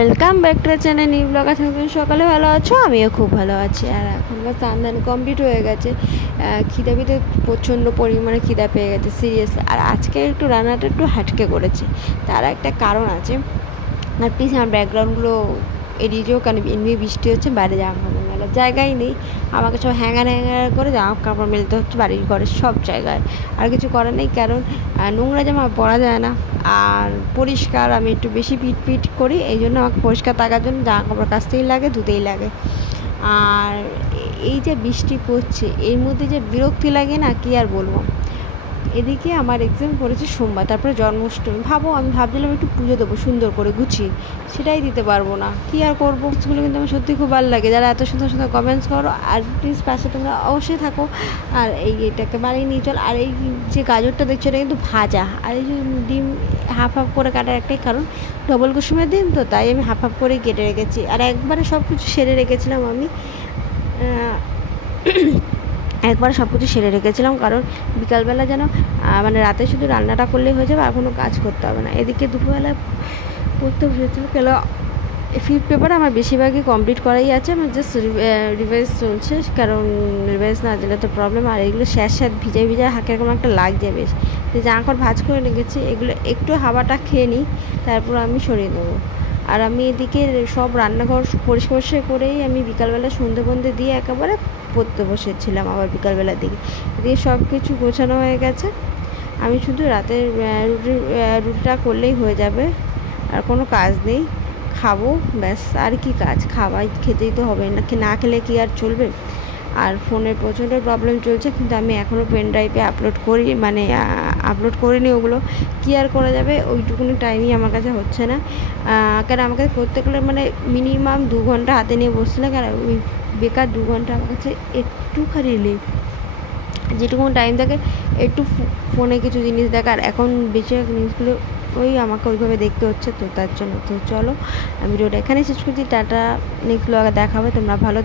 Welcome back to channel new blog. আজকে সকালে ভালো আছো? আমিও খুব ভালো আছি। আর এখন বা স্নান কমপ্লিট হয়ে গেছে। খিদে পিতে প্রচণ্ড পরিমাণে খিদা পেয়ে গেছে সিরিয়াসলি। আর আজকে একটু রান্নাটা একটু হাটকে করেছে, তার একটা কারণ আছে। আর প্লিজ আমার ব্যাকগ্রাউন্ডগুলো এড়িয়ে যাও, কারণ এমনি বৃষ্টি হচ্ছে, বাইরে জামা কাপড় মেলার জায়গাই নেই। আমাকে সব হ্যাঙ্গার করে জামা কাপড় মেলতে হচ্ছে বাড়ির ঘরের সব জায়গায়। আর কিছু করার নেই, কারণ নোংরা জামা পরা যায় না। আর পরিষ্কার আমি একটু বেশি পিট করি, এই জন্য আমাকে পরিষ্কার থাকার জন্য জামা কাপড় কাচতেই লাগে, ধুতেই লাগে। আর এই যে বৃষ্টি পড়ছে, এর মধ্যে যে বিরক্তি লাগে না, কি আর বলবো। এদিকে আমার এক্সাম পড়েছে সোমবার, তারপরে জন্মাষ্টমী। আমি ভাবছিলাম একটু পুজো দেবো সুন্দর করে গুছিয়ে, সেটাই দিতে পারবো না, কি আর করবো। সেগুলো কিন্তু আমার সত্যি খুব ভালো লাগে, যারা এত সুন্দর সুন্দর কমেন্টস করো। আর প্লিজ পাশে তোমরা অবশ্যই থাকো। আর এটাকে বাড়িয়ে নিয়ে চল। আর এই যে গাজরটা দেখছো, এটা কিন্তু ভাজা। আর এই যে ডিম হাফ করে কাটার একটাই কারণ, ডবল কুসুমের ডিম তো, তাই আমি হাফ করেই কেটে রেখেছি। আর একবারে সব কিছু সেরে রেখেছিলাম আমি, একবার সব কিছু সেরে রেখেছিলাম, কারণ বিকালবেলা যেন মানে রাতে শুধু রান্নাটা করলেই হয়ে যাবে, আর কোনো কাজ করতে হবে না। এদিকে দুপুরবেলা পড়তে বসেছিল, কেন ফিফথ পেপার আমার বেশিরভাগই কমপ্লিট করাই আছে। আমার জাস্ট রিভাইজ চলছে, কারণ রিভাইজ না দিলে তো প্রবলেম। আর এগুলো স্যাঁত ভিজা হাঁকের কোনো একটা লাগছে বেশ। জামা কাপড় ভাঁজ করে রেখেছি, এগুলো একটু হাওয়াটা খেয়ে নিই, তারপর আমি সরিয়ে দেবো। আর আমি এদিকে সব রান্নাঘর পরিষ্কার করেই আমি বিকালবেলা সন্ধে দিয়ে একেবারে পড়তে বসেছিলাম। আবার বিকালবেলার দিকে এদিকে সব কিছু গোছানো হয়ে গেছে। আমি শুধু রাতের রুটিটা করলেই হয়ে যাবে, আর কোনো কাজ নেই। খাবো ব্যাস, আর কি কাজ, খেতেই তো হবে, না খেলে কি আর চলবে। আর ফোনের প্রচণ্ড প্রবলেম চলছে, কিন্তু আমি এখনও পেন ড্রাইভে আপলোড করিনি ওগুলো। কী আর করা যাবে, ওইটুকুনি টাইমই আমার কাছে হচ্ছে না। কারণ আমাকে করতে গেলে মানে মিনিমাম 2 ঘন্টা হাতে নিয়ে বসছে না, কারণ ওই বেকার 2 ঘন্টা আমার কাছে একটুখানি নেই। যেটুকু টাইম থাকে একটু ফোনে কিছু জিনিস দেখার, এখন বেশিরভাগ জিনিসগুলো আমাকে ওইভাবে দেখতে হচ্ছে, তো তার জন্য। তো চলো, আমি ভিডিওটা এখানে শেষ করছি। টাটা, নেক্সট ব্লগে দেখা হবে। তোমরা ভালো